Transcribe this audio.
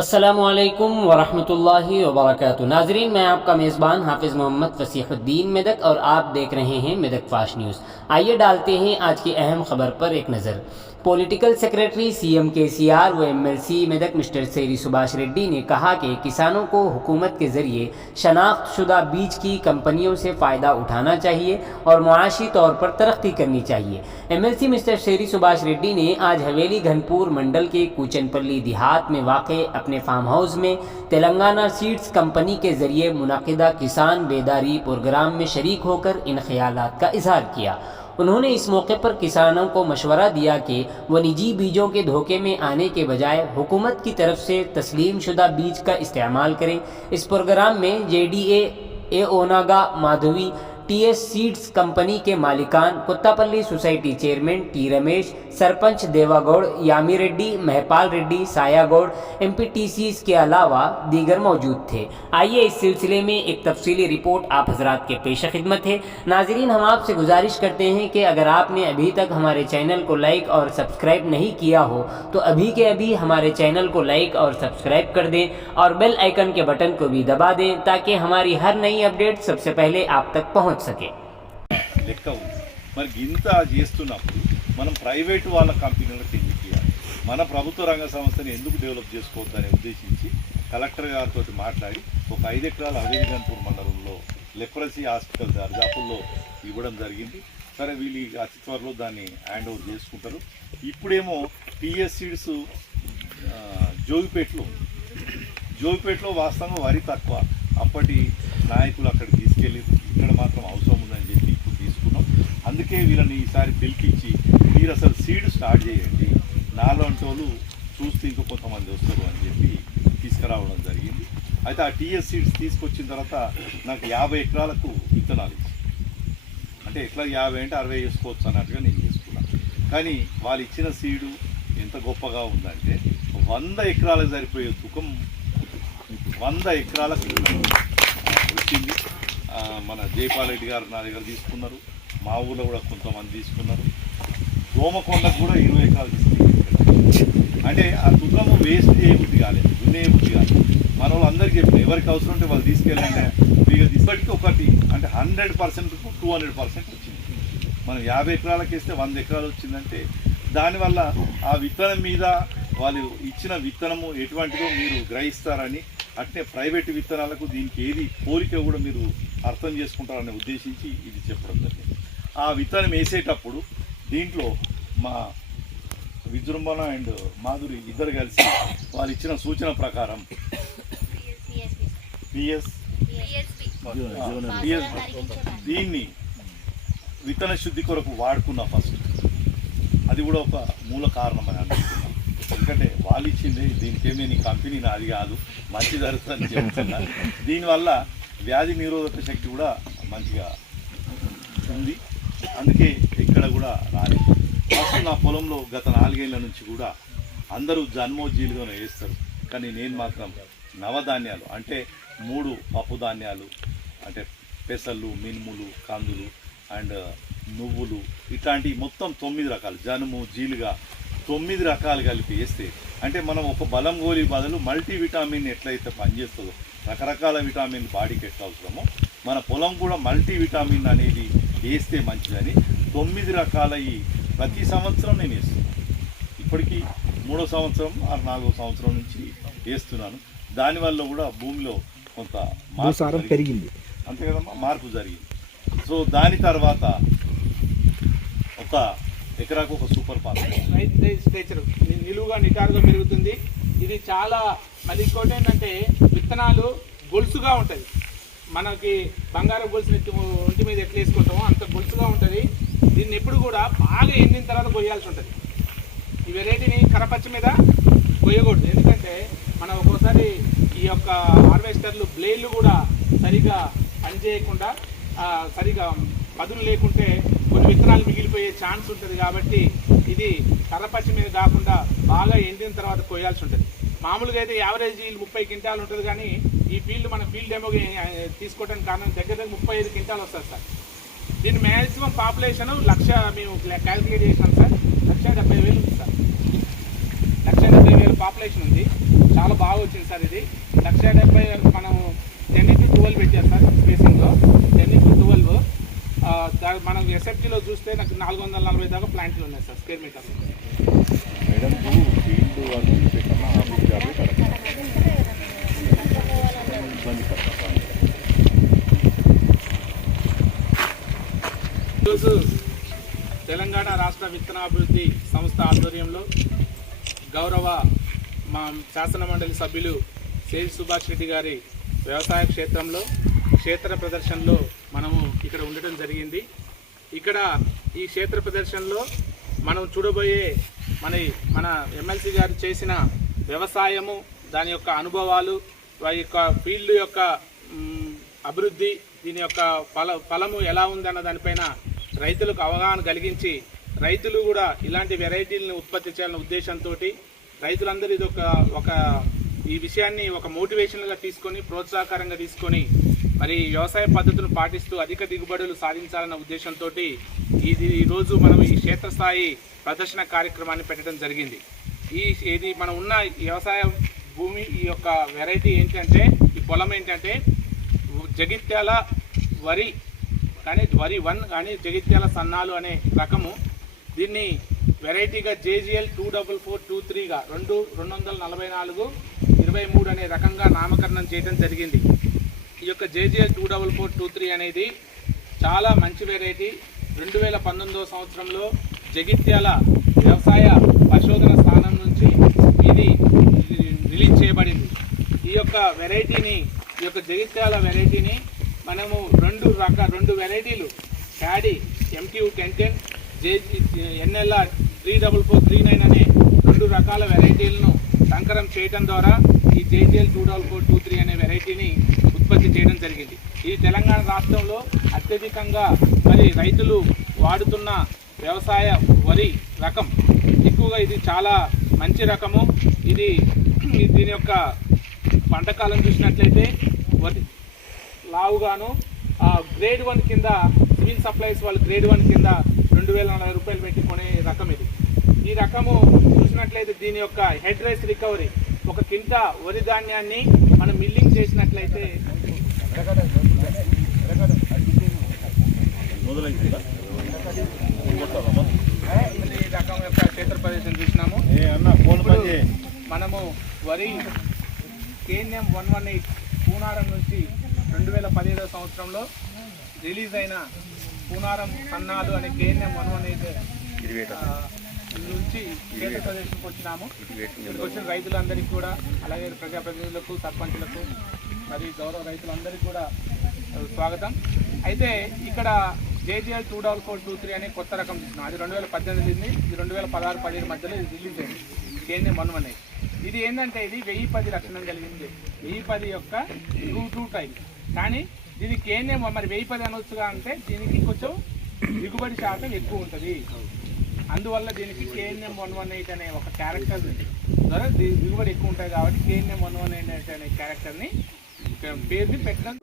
अस्सलामुअलैकुम वरहमतुल्लाहि वबरकातुहू। नाजरीन, मैं आपका मेज़बान हाफिज़ मोहम्मद फसीहुद्दीन मेदक और आप देख रहे हैं मेदक फास्ट न्यूज़। आइए डालते हैं आज की अहम खबर पर एक नज़र। पॉलिटिकल सेक्रेटरी सीएम केसीआर व एमएलसी मेदक मिस्टर सेरी सुभाष रेड्डी ने कहा कि किसानों को हुकूमत के ज़रिए शनाख्तशुदा बीज की कंपनियों से फ़ायदा उठाना चाहिए और मुआशी तौर पर तरक्की करनी चाहिए। एमएलसी मिस्टर सेरी सुभाष रेड्डी ने आज हवेली घनपुर मंडल के कूचनपल्ली देहात में वाक़े अपने फार्म हाउस में तेलंगाना सीड्स कंपनी के ज़रिए मुनाकिदा किसान बेदारी प्रोग्राम में शरीक होकर इन ख्यालात का इजहार किया। उन्होंने इस मौके पर किसानों को मशवरा दिया कि वह निजी बीजों के धोखे में आने के बजाय हुकूमत की तरफ से तस्लीम शुदा बीज का इस्तेमाल करें। इस प्रोग्राम में जेडीए ओनागा माधवी टीएस सीड्स कंपनी के मालिकान, Kuttapalli society chairman T Ramesh, sarpanch Devagoud, Yami Reddy, Mahpal Reddy, Sayagoud, MPTC के अलावा दीगर मौजूद थे। आइए इस सिलसिले में एक तफसीली रिपोर्ट आप हजरात के पेश खिदमत है। नाजरीन, हम आपसे गुजारिश करते हैं कि अगर आपने अभी तक हमारे चैनल को लाइक और सब्सक्राइब नहीं किया हो तो अभी के अभी हमारे चैनल को लाइक और सब्सक्राइब कर दें और बेल आइकन के बटन को भी दबा दें ताकि हमारी हर नई अपडेट सबसे पहले आप तक पहुँच सके। లెక్క ఉంది. మరి ఇంత చేస్తున్నప్పుడు మనం ప్రైవేట్ వాళ్ళ కంపెనీలకు ఎందుకు ఇవ్వాలి? మన ప్రభుత్వ రంగ సంస్థని ఎందుకు డెవలప్ చేసుకోవద్దని ఉద్దేశించి కలెక్టర్ గారితో మాట్లాడి ఒక 5 ఎకరాల హవేలి గన్పూర్ మండలంలో లెప్రసీ హాస్పిటల్ దర్జాపుల్లో ఇవ్వడం జరిగింది. సరే, వీళ్ళు అతి త్వరలో దాన్ని హ్యాండ్ ఓవర్ చేసుకుంటారు. ఇప్పుడేమో టీఎస్ సీడ్స్ జోగిపేటలో వాస్తవంగా వరి తక్కువ. అప్పటి నాయకులు అక్కడికి తీసుకెళ్ళి ఇక్కడ మాత్రం అవసరం ఉందని చెప్పి ఇప్పుడు తీసుకున్నాం. అందుకే వీళ్ళని ఈసారి పిలిపించి మీరు అసలు సీడ్ స్టార్ట్ చేయండి, నాలాంటి వాళ్ళు చూస్తే ఇంకో కొంతమంది వస్తారు అని చెప్పి తీసుకురావడం జరిగింది. అయితే ఆ టీఎస్ సీడ్స్ తీసుకొచ్చిన తర్వాత నాకు 50 ఎకరాలకు విత్తనాలు ఇచ్చి, అంటే ఎట్లా 50 అంటే 60 వేసుకోవచ్చు అన్నట్టుగా నేను చేసుకున్నాను. కానీ వాళ్ళు ఇచ్చిన సీడు ఎంత గొప్పగా ఉందంటే 100 ఎకరాలకు సరిపోయే తుకం 100 ఎకరాలకు వచ్చింది. మన జైపాల్ రెడ్డి గారు నా దగ్గర తీసుకున్నారు, మా ఊళ్ళో కూడా కొంతమంది తీసుకున్నారు. దోమకొండకు కూడా 20 ఎకరాలు తీసుకున్నారు. అంటే ఆ తుకము వేస్ట్ చేయబుద్ధి కాలేదు, దున్నే బుద్ధి కాలేదు. మన వాళ్ళు అందరికీ చెప్పిన ఎవరికి అవసరం ఉంటే వాళ్ళు తీసుకెళ్ళండి. ఇక ఇప్పటికీ ఒకటి అంటే 100%కు 200% వచ్చింది. మనం 50 ఎకరాలకు వేస్తే 100 ఎకరాలు వచ్చిందంటే దానివల్ల ఆ విత్తనం మీద వాళ్ళు ఇచ్చిన విత్తనము ఎటువంటిదో మీరు గ్రహిస్తారని, అట్నే ప్రైవేటు విత్తనాలకు దీనికి ఏది పోలిక కూడా మీరు అర్థం చేసుకుంటారని ఉద్దేశించి ఇది చెప్పడం జరిగింది. ఆ విత్తనం వేసేటప్పుడు దీంట్లో మా విజృంభణ అండ్ మాధురి ఇద్దరు కలిసి వాళ్ళు ఇచ్చిన సూచన ప్రకారం దీన్ని విత్తన శుద్ధి కొరకు వాడుకున్నా ఫస్ట్. అది కూడా ఒక మూల కారణం అని అనుకుంటున్నాను. ఎందుకంటే వాళ్ళు ఇచ్చింది దీనికేమీ నీ కంపెనీ నాది కాదు, మంచి జరుగుతుందని చెప్తున్నారు. దీనివల్ల వ్యాధి నిరోధక శక్తి కూడా మంచిగా ఉంది. అందుకే ఇక్కడ కూడా రాలేదు. ఫస్ట్ నా పొలంలో గత 4 ఏళ్ల నుంచి కూడా అందరూ జన్మోజీలుగానే వేస్తారు. కానీ నేను మాత్రం నవధాన్యాలు అంటే 3 పప్పు ధాన్యాలు అంటే పెసళ్ళు, మినుములు, కందులు అండ్ నువ్వులు ఇట్లాంటి మొత్తం 9 రకాలు, జనుము, జీలుగా 9 రకాలు కలిపి వేస్తే అంటే మనం ఒక బలం గోళీ బదులు మల్టీవిటామిన్ ఎట్లయితే పనిచేస్తుందో, రకరకాల విటామిన్ బాడీకి ఎట్లా అవసరమో మన పొలం కూడా మల్టీవిటామిన్ అనేది వేస్తే మంచిదని 9 రకాల ఈ ప్రతి సంవత్సరం నేను వేస్తున్నాను. ఇప్పటికీ 3వ సంవత్సరం 4వ సంవత్సరం నుంచి వేస్తున్నాను. దానివల్ల కూడా భూమిలో కొంత మార్పు పెరిగింది, అంతే కదమ్మా, మార్పు జరిగింది. సో దాని తర్వాత ఒక ఎకరాకు ఒక సూపర్ స్ట్రెచర్ నిలువుగా నిటారుగా పెరుగుతుంది. ఇది చాలా మళ్ళీ ఇంకోటి ఏంటంటే విత్తనాలు గొలుసుగా ఉంటుంది. మనకి బంగారం గొలుసు ఒంటి మీద ఎట్లా వేసుకుంటామో అంత గొలుసుగా ఉంటుంది. దీన్ని ఎప్పుడు కూడా బాగా ఎండిన తర్వాత కొయ్యాల్సి ఉంటుంది. ఈ వెరైటీని కరపచ్చ మీద కొయ్యకూడదు. ఎందుకంటే మనం ఒక్కోసారి ఈ యొక్క హార్వెస్టర్లు బ్లేడ్లు కూడా సరిగా పనిచేయకుండా సరిగా పదులు లేకుంటే కొన్ని విత్తనాలు మిగిలిపోయే ఛాన్స్ ఉంటుంది. కాబట్టి ఇది కర్రపచ్చి మీద కాకుండా బాగా ఎండిన తర్వాత కొయ్యాల్సి ఉంటుంది. మామూలుగా అయితే యావరేజ్ 30 క్వింటాలు ఉంటుంది. కానీ ఈ ఫీల్డ్ మన ఫీల్డ్ ఏమో తీసుకోవడానికి కారణం దగ్గర 35 క్వింటాలు వస్తుంది సార్. దీని మ్యాక్సిమం పాపులేషన్ 1,00,000 మేము క్యాలిక్యులేట్ చేసినాం సార్. 1,70,000 ఉంది సార్. 1,70,000 పాపులేషన్ ఉంది. చాలా బాగా వచ్చింది సార్. ఇది 170 మనం 10:12 పెట్టారు సార్ స్పేసింగ్లో. 10:12 మనం ఎస్ఎఫ్టీలో చూస్తే నాకు 440 దాకా ప్లాంట్లు ఉన్నాయి sir square metre. Madam field వాళ్ళు పెట్టిన ఆఫీస్ జాబే కరెక్ట్. ఇబ్బంది పడతాం. ఈరోజు తెలంగాణ రాష్ట్ర విత్తనాభివృద్ధి సంస్థ ఆధ్వర్యంలో గౌరవ మా శాసన మండలి సభ్యులు సేజ్ సుభాష్ రెడ్డి గారి వ్యవసాయ క్షేత్రంలో క్షేత్ర ప్రదర్శనలో మనము ఇక్కడ ఉండటం జరిగింది. ఇక్కడ ఈ క్షేత్ర ప్రదర్శనలో మనం చూడబోయే మన ఎమ్మెల్సీ గారు చేసిన వ్యవసాయము, దాని యొక్క అనుభవాలు, వారి యొక్క ఫీల్డ్ యొక్క అభివృద్ధి, దీని యొక్క ఫలము ఎలా ఉందన్న దానిపైన రైతులకు అవగాహన కలిగించి రైతులు కూడా ఇలాంటి వెరైటీలను ఉత్పత్తి చేయాలనే ఉద్దేశంతో రైతులందరూ ఇది ఈ విషయాన్ని ఒక మోటివేషన్గా తీసుకొని ప్రోత్సాహకరంగా తీసుకొని మరి వ్యవసాయ పద్ధతులను పాటిస్తూ అధిక దిగుబడులు సాధించాలన్న ఉద్దేశంతో ఈరోజు మనం ఈ క్షేత్రస్థాయి ప్రదర్శన కార్యక్రమాన్ని పెట్టడం జరిగింది. ఇది మనం ఉన్న వ్యవసాయ భూమి ఈ యొక్క వెరైటీ ఏంటంటే, ఈ పొలం ఏంటంటే జగిత్యాల వరి కానీ వరి 1 కానీ జగిత్యాల సన్నాలు అనే రకము. దీన్ని వెరైటీగా JGL 24423గా 244-23 అనే రకంగా నామకరణం చేయడం జరిగింది. ఈ యొక్క JGL 24423 అనేది చాలా మంచి వెరైటీ. 2019 సంవత్సరంలో జగిత్యాల వ్యవసాయ పరిశోధన స్థానం నుంచి ఇది రిలీజ్ చేయబడింది. ఈ యొక్క జగిత్యాల వెరైటీని మనము రెండు వెరైటీలు ప్యాడీ MTU 1010 NLR 34439 అనే 2 రకాల వెరైటీలను సంకరం చేయడం ద్వారా ఈ JGL 24423 అనే వెరైటీని ఉత్పత్తి చేయడం జరిగింది. ఈ తెలంగాణ రాష్ట్రంలో అత్యధికంగా మరి రైతులు వాడుతున్న వ్యవసాయ వరి రకం. ఎక్కువగా ఇది చాలా మంచి రకము. దీని యొక్క పంటకాలం చూసినట్లయితే లావుగాను గ్రేడ్ 1 కింద సివిల్ సప్లైస్ వాళ్ళు గ్రేడ్ 1 కింద 2040 రూపాయలు పెట్టి కొనే రకం ఇది. ఈ రకము చూసినట్లయితే దీని యొక్క హెడ్ రైస్ రికవరీ, 1 క్వింటా వరి ధాన్యాన్ని మనం మిల్లింగ్ చేసినట్లయితే ఈ రకం యొక్క క్షేత్ర ప్రదేశం చూసినాము. మనము వరి KNM 118 పూనారం నుంచి 2017 సంవత్సరంలో రిలీజ్ అయిన పూనారం సన్నాలు అనే KNM 118 నుంచి క్షేత్ర ప్రదేశానికి వచ్చినాము. ఇక్కడికి వచ్చిన రైతులందరికీ కూడా, అలాగే ప్రజాప్రతినిధులకు, సర్పంచులకు, మరి గౌరవ రైతులందరికీ కూడా స్వాగతం. అయితే ఇక్కడ JGL 24423 అనే కొత్త రకం చూసినాం. అది 2018 ఇది 2016-17 మధ్యలో ఇది రిలీజ్ అయింది. KNM 118 ఇది ఏంటంటే ఇది 1010 లక్షణం కలిగింది. 1010 యొక్క 2 టైం. కానీ దీని KNM మరి 1010 అనొచ్చుగా అంటే దీనికి కొంచెం దిగుబడి శాతం ఎక్కువ ఉంటుంది. అందువల్ల దీనికి KNM 118 అనే ఒక క్యారెక్టర్ ద్వారా దిగుబడి ఎక్కువ ఉంటాయి కాబట్టి KNM 118 అనే క్యారెక్టర్ని పేరుని పెట్టడం